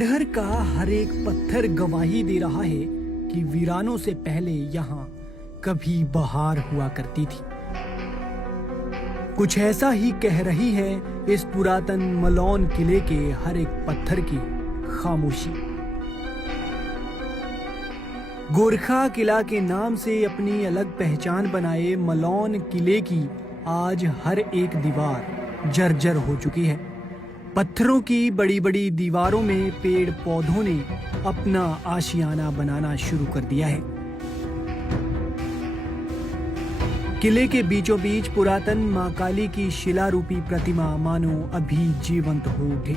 खंडहर का हर एक पत्थर गवाही दे रहा है कि वीरानों से पहले यहाँ कभी बहार हुआ करती थी। कुछ ऐसा ही कह रही है इस पुरातन मलौन किले के हर एक पत्थर की खामोशी। गोरखा किला के नाम से अपनी अलग पहचान बनाए मलौन किले की आज हर एक दीवार जर्जर हो चुकी है। पत्थरों की बड़ी बड़ी दीवारों में पेड़ पौधों ने अपना आशियाना बनाना शुरू कर दिया है। किले के बीचों बीच पुरातन मां काली की शिला रूपी प्रतिमा मानो अभी जीवंत हो उठे।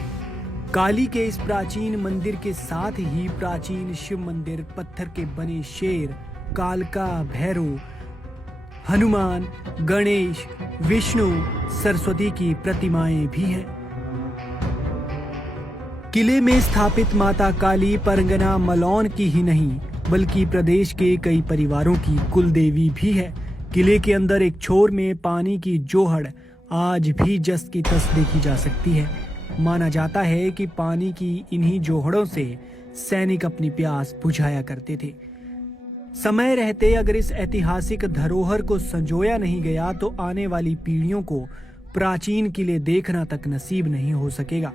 काली के इस प्राचीन मंदिर के साथ ही प्राचीन शिव मंदिर, पत्थर के बने शेर, कालका भैरव, हनुमान, गणेश, विष्णु, सरस्वती की प्रतिमाएं भी हैं। किले में स्थापित माता काली परगना मलौन की ही नहीं बल्कि प्रदेश के कई परिवारों की कुल देवी भी है। किले के अंदर एक छोर में पानी की जोहड़ आज भी जस की तस देखी जा सकती है। माना जाता है कि पानी की इन्हीं जोहड़ों से सैनिक अपनी प्यास बुझाया करते थे। समय रहते अगर इस ऐतिहासिक धरोहर को संजोया नहीं गया तो आने वाली पीढ़ियों को प्राचीन किले देखना तक नसीब नहीं हो सकेगा।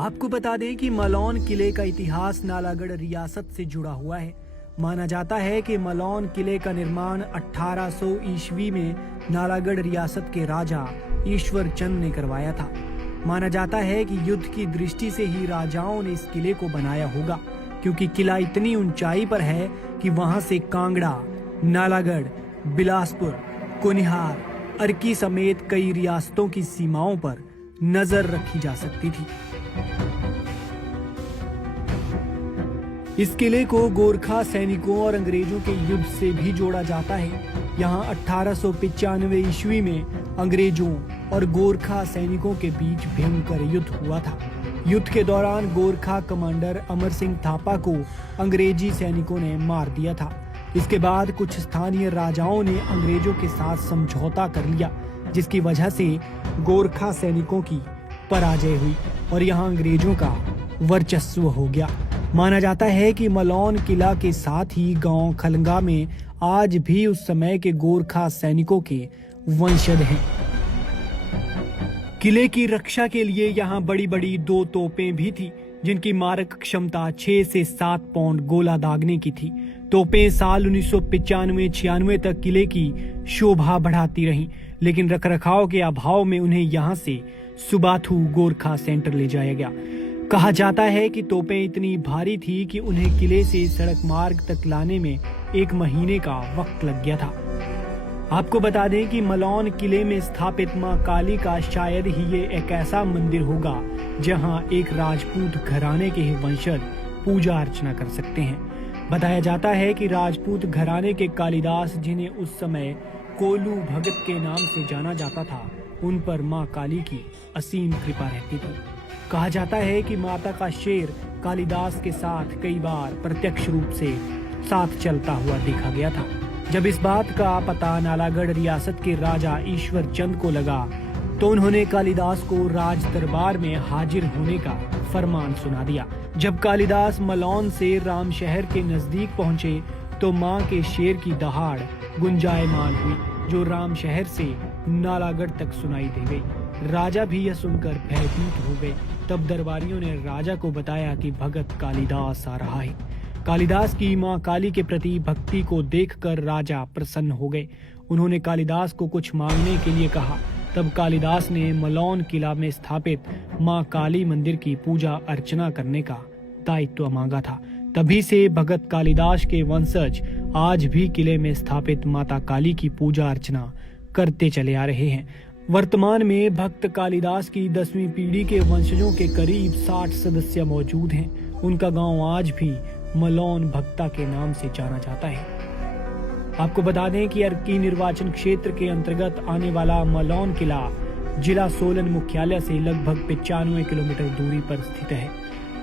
आपको बता दें कि मलौन किले का इतिहास नालागढ़ रियासत से जुड़ा हुआ है। माना जाता है कि मलौन किले का निर्माण 1800 ईस्वी में नालागढ़ रियासत के राजा ईश्वर चंद ने करवाया था। माना जाता है कि युद्ध की दृष्टि से ही राजाओं ने इस किले को बनाया होगा, क्योंकि किला इतनी ऊंचाई पर है कि वहां से कांगड़ा, नालागढ़, बिलासपुर, कुनिहार, अर्की समेत कई रियासतों की सीमाओं पर नजर रखी जा सकती थी। इस किले को गोरखा सैनिकों और अंग्रेजों के युद्ध से भी जोड़ा जाता है। यहाँ 1895 ईस्वी में अंग्रेजों और गोरखा सैनिकों के बीच भयंकर युद्ध हुआ था। युद्ध के दौरान गोरखा कमांडर अमर सिंह थापा को अंग्रेजी सैनिकों ने मार दिया था। इसके बाद कुछ स्थानीय राजाओं ने अंग्रेजों के साथ समझौता कर लिया, जिसकी वजह से गोरखा सैनिकों की पराजय हुई और यहाँ अंग्रेजों का वर्चस्व हो गया। माना जाता है कि मलौन किला के साथ ही गांव खलंगा में आज भी उस समय के गोरखा सैनिकों के वंशज हैं। किले की रक्षा के लिए यहाँ बड़ी बड़ी 2 तोपें भी थी, जिनकी मारक क्षमता 6 से 7 पाउंड गोला दागने की थी। तोपें साल 1995-96 तक किले की शोभा बढ़ाती रहीं, लेकिन रखरखाव के अभाव में उन्हें यहाँ से सुबाथू गोरखा सेंटर ले जाया गया। कहा जाता है कि तोपें इतनी भारी थी कि उन्हें किले से सड़क मार्ग तक लाने में 1 महीने का वक्त लग गया था। आपको बता दें कि मलौन किले में स्थापित मां काली का शायद ही ये एक ऐसा मंदिर होगा जहां एक राजपूत घराने के ही वंशज पूजा अर्चना कर सकते हैं। बताया जाता है कि राजपूत घराने के कालिदास, जिन्हें उस समय कोलू भगत के नाम से जाना जाता था, उन पर मां काली की असीम कृपा रहती थी। कहा जाता है कि माता का शेर कालिदास के साथ कई बार प्रत्यक्ष रूप से साथ चलता हुआ देखा गया था। जब इस बात का पता नालागढ़ रियासत के राजा ईश्वर चंद को लगा तो उन्होंने कालिदास को राज दरबार में हाजिर होने का फरमान सुना दिया। जब कालिदास मलौन से राम शहर के नजदीक पहुंचे तो मां के शेर की दहाड़ गुंजायमान हुई, जो राम शहर से नालागढ़ तक सुनाई दे गई। राजा भी यह सुनकर भयभीत हो गए। तब दरबारियों ने राजा को बताया कि भगत कालिदास आ रहा है। कालिदास की मां काली के प्रति भक्ति को देखकर राजा प्रसन्न हो गए। उन्होंने कालिदास को कुछ मांगने के लिए कहा। तब कालिदास ने मलौन किला में स्थापित मां काली मंदिर की पूजा अर्चना करने का दायित्व मांगा था। तभी से भगत कालिदास के वंशज आज भी किले में स्थापित माता काली की पूजा अर्चना करते चले आ रहे हैं। वर्तमान में भक्त कालिदास की 10वीं पीढ़ी के वंशजों के करीब 60 सदस्य मौजूद हैं। उनका गांव आज भी मलौन भक्ता के नाम से जाना जाता है। आपको बता दें कि अर्की निर्वाचन क्षेत्र के अंतर्गत आने वाला मलौन किला जिला सोलन मुख्यालय से लगभग 95 किलोमीटर दूरी पर स्थित है।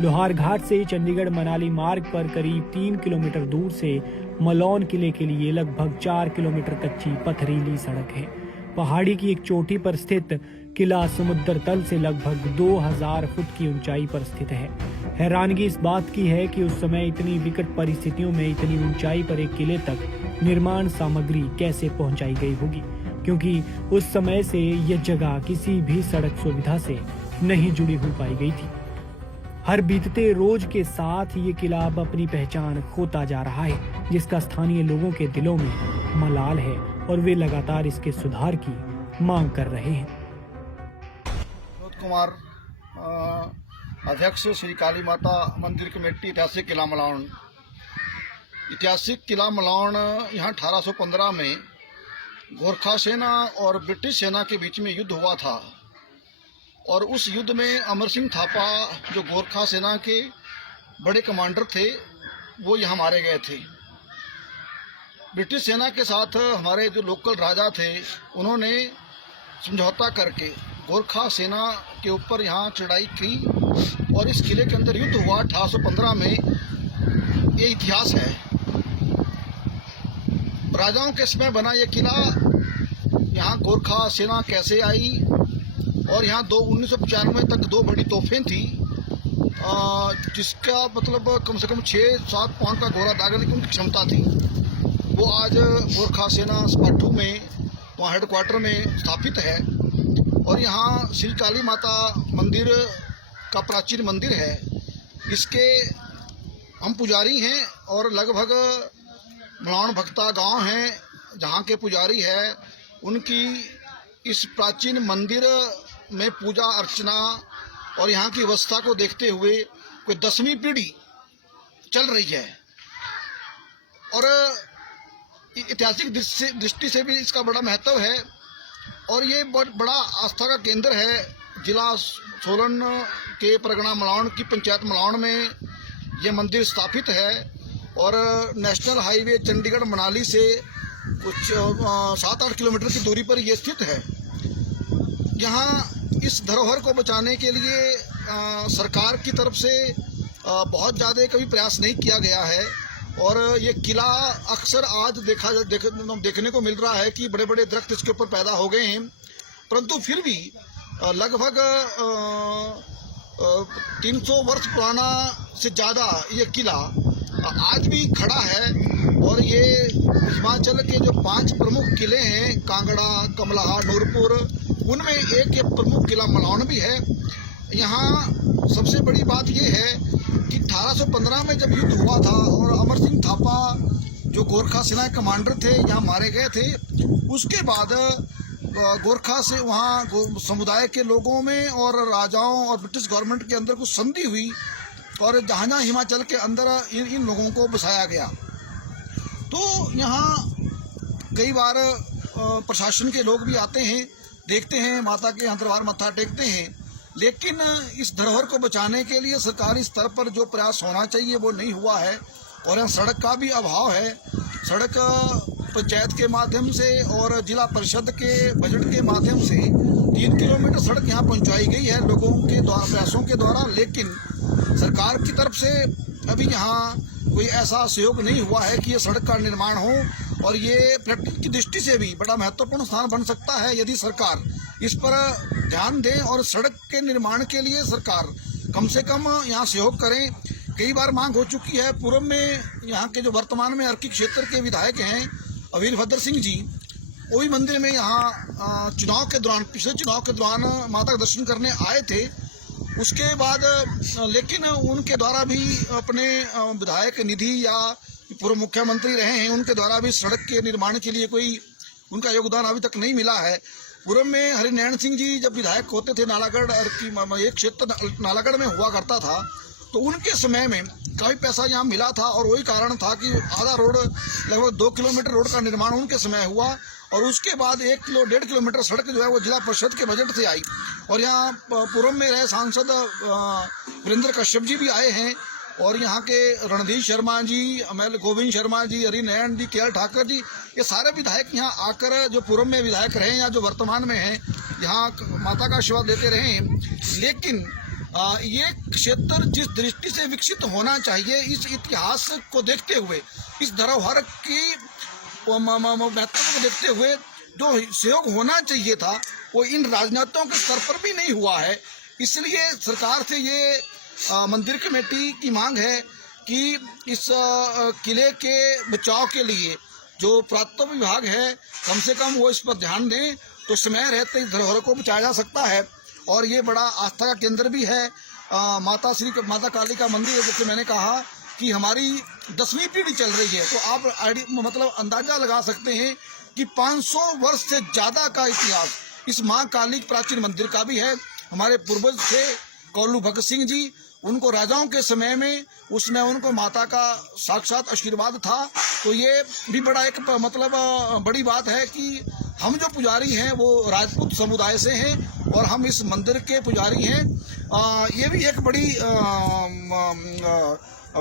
लोहारघाट से चंडीगढ़ मनाली मार्ग पर करीब 3 किलोमीटर दूर से मलौन किले के लिए लगभग 4 किलोमीटर कच्ची पथरीली सड़क है। पहाड़ी की एक चोटी पर स्थित किला समुद्र तल से लगभग 2000 फुट की ऊंचाई पर स्थित है। हैरानगी इस बात की है कि उस समय इतनी विकट परिस्थितियों में इतनी ऊंचाई पर एक किले तक निर्माण सामग्री कैसे पहुंचाई गई होगी, क्योंकि उस समय से यह जगह किसी भी सड़क सुविधा से नहीं जुड़ी हो पाई गई थी। हर बीतते रोज के साथ ये किला अब अपनी पहचान खोता जा रहा है, जिसका स्थानीय लोगों के दिलों में मलाल है और वे लगातार इसके सुधार की मांग कर रहे हैं। कुमार अध्यक्ष श्री काली माता मंदिर कमेटी ऐतिहासिक किला मलाउन। ऐतिहासिक किला मलाउन यहाँ 1815 में गोरखा सेना और ब्रिटिश सेना के बीच में युद्ध हुआ था और उस युद्ध में अमर सिंह थापा जो गोरखा सेना के बड़े कमांडर थे वो यहाँ मारे गए थे। ब्रिटिश सेना के साथ हमारे जो लोकल राजा थे उन्होंने समझौता करके गोरखा सेना के ऊपर यहाँ चढ़ाई की और इस किले के अंदर युद्ध हुआ 1815 में। ये इतिहास है। राजाओं के समय बना ये किला। यहाँ गोरखा सेना कैसे आई और यहाँ 1995 तक 2 बड़ी तोफें थी, जिसका मतलब कम से कम 6-7 पाउंड का गोला दागने की उनकी क्षमता थी। वो आज गोरखा सेना स्पाटू में वहाँ हेडक्वार्टर में स्थापित है और यहाँ श्री काली माता मंदिर का प्राचीन मंदिर है। इसके हम पुजारी हैं और लगभग मलाउन भक्ता गांव हैं जहाँ के पुजारी है। उनकी इस प्राचीन मंदिर में पूजा अर्चना और यहाँ की व्यवस्था को देखते हुए कोई 10वीं पीढ़ी चल रही है और ऐतिहासिक दृष्टि से भी इसका बड़ा महत्व है और ये बहुत बड़ा आस्था का केंद्र है। जिला सोलन के परगना मलाउन की पंचायत मलाउन में ये मंदिर स्थापित है और नेशनल हाईवे चंडीगढ़ मनाली से कुछ 7-8 किलोमीटर की दूरी पर ये स्थित है। यहाँ इस धरोहर को बचाने के लिए सरकार की तरफ से बहुत ज़्यादा कभी प्रयास नहीं किया गया है और ये किला अक्सर आज देखने को मिल रहा है कि बड़े बड़े दरख्त इसके ऊपर पैदा हो गए हैं, परंतु फिर भी लगभग 300 वर्ष पुराना से ज़्यादा ये किला आज भी खड़ा है और ये हिमाचल के जो 5 प्रमुख किले हैं कांगड़ा, कमलाहा, नूरपुर, उनमें एक ये प्रमुख किला मलाउन भी है। यहाँ सबसे बड़ी बात ये है कि 1815 में जब युद्ध हुआ था और अमर सिंह थापा जो गोरखा सेना के कमांडर थे यहाँ मारे गए थे, उसके बाद गोरखा से वहाँ समुदाय के लोगों में और राजाओं और ब्रिटिश गवर्नमेंट के अंदर कुछ संधि हुई और जहाँ हिमाचल के अंदर इन लोगों को बसाया गया। तो यहाँ कई बार प्रशासन के लोग भी आते हैं, देखते हैं, माता के यहाँ दरबार मत्था टेकते हैं, लेकिन इस धरोहर को बचाने के लिए सरकारी स्तर पर जो प्रयास होना चाहिए वो नहीं हुआ है और यहाँ सड़क का भी अभाव है। सड़क पंचायत के माध्यम से और जिला परिषद के बजट के माध्यम से 3 किलोमीटर सड़क यहाँ पहुँचाई गई है लोगों के द्वारा, प्रयासों के द्वारा, लेकिन सरकार की तरफ से अभी यहाँ कोई ऐसा सहयोग नहीं हुआ है कि ये सड़क का निर्माण हो और ये पर्यटन की दृष्टि से भी बड़ा महत्वपूर्ण स्थान बन सकता है यदि सरकार इस पर ध्यान दे और सड़क के निर्माण के लिए सरकार कम से कम यहाँ सहयोग करें। कई बार मांग हो चुकी है। पूर्व में यहाँ के जो वर्तमान में अर्की क्षेत्र के विधायक हैं वीरभद्र सिंह जी, वो भी मंदिर में यहाँ चुनाव के दौरान, पिछले चुनाव के दौरान माता का दर्शन करने आए थे। उसके बाद लेकिन उनके द्वारा भी अपने विधायक निधि या पूर्व मुख्यमंत्री रहे हैं, उनके द्वारा भी सड़क के निर्माण के लिए कोई उनका योगदान अभी तक नहीं मिला है। पूर्व में हरिनैन सिंह जी जब विधायक होते थे, नालागढ़ की एक क्षेत्र नालागढ़ में हुआ करता था, तो उनके समय में काफ़ी पैसा यहाँ मिला था और वही कारण था कि आधा रोड, लगभग 2 किलोमीटर रोड का निर्माण उनके समय हुआ और उसके बाद 1-1.5 किलोमीटर सड़क जो है वो जिला परिषद के बजट से आई। और यहाँ पूर्व में रहे सांसद वीरेंद्र कश्यप जी भी आए हैं और यहाँ के रणधीर शर्मा जी, एमएल गोविंद शर्मा जी, हरिनैन जी, के ठाकर जी, ये सारे विधायक यहाँ आकर जो पूर्व में विधायक रहे या जो वर्तमान में हैं यहाँ माता का आशीर्वाद लेते रहे हैं। लेकिन ये क्षेत्र जिस दृष्टि से विकसित होना चाहिए, इस इतिहास को देखते हुए, इस धरोहर की महत्व को देखते हुए जो सहयोग होना चाहिए था वो इन राजनेताओं के स्तर पर भी नहीं हुआ है। इसलिए सरकार से ये मंदिर कमेटी की मांग है कि इस किले के बचाव के लिए जो पुरातत्व विभाग है कम से कम वो इस पर ध्यान दें, तो समय रहते इस धरोहर को बचाया जा सकता है। और ये बड़ा आस्था का केंद्र भी है। माता काली का मंदिर है, जैसे मैंने कहा कि हमारी 10वीं पीढ़ी चल रही है, तो आप मतलब अंदाजा लगा सकते हैं कि 500 वर्ष से ज़्यादा का इतिहास इस माँ काली प्राचीन मंदिर का भी है। हमारे पूर्वज थे कौलू भगत सिंह जी, उनको राजाओं के समय में उसमें उनको माता का साक्षात आशीर्वाद था। तो ये भी बड़ा एक मतलब बड़ी बात है कि हम जो पुजारी हैं वो राजपूत समुदाय से हैं और हम इस मंदिर के पुजारी हैं। ये भी एक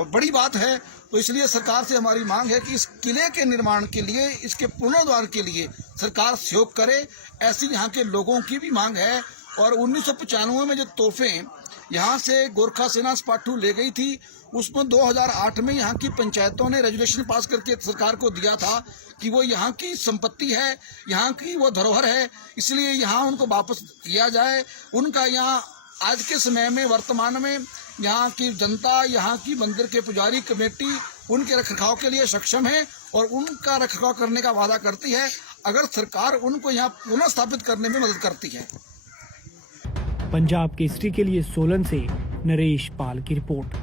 बड़ी बात है। तो इसलिए सरकार से हमारी मांग है कि इस किले के निर्माण के लिए, इसके पुनर्द्वार के लिए सरकार सहयोग करे, ऐसी यहाँ के लोगों की भी मांग है। और 1995 में जो तोहफें यहाँ से गोरखा सेना स्पाटू ले गई थी, उसमें 2008 में यहाँ की पंचायतों ने रेजोल्यूशन पास करके सरकार को दिया था कि वो यहाँ की संपत्ति है, यहाँ की वो धरोहर है, इसलिए यहाँ उनको वापस किया जाए। उनका यहाँ आज के समय में वर्तमान में यहाँ की जनता, यहाँ की मंदिर के पुजारी कमेटी उनके रखरखाव के लिए सक्षम है और उनका रखरखाव करने का वादा करती है अगर सरकार उनको यहाँ पुनः स्थापित करने में मदद करती है। पंजाब केसरी के लिए सोलन से नरेश पाल की रिपोर्ट।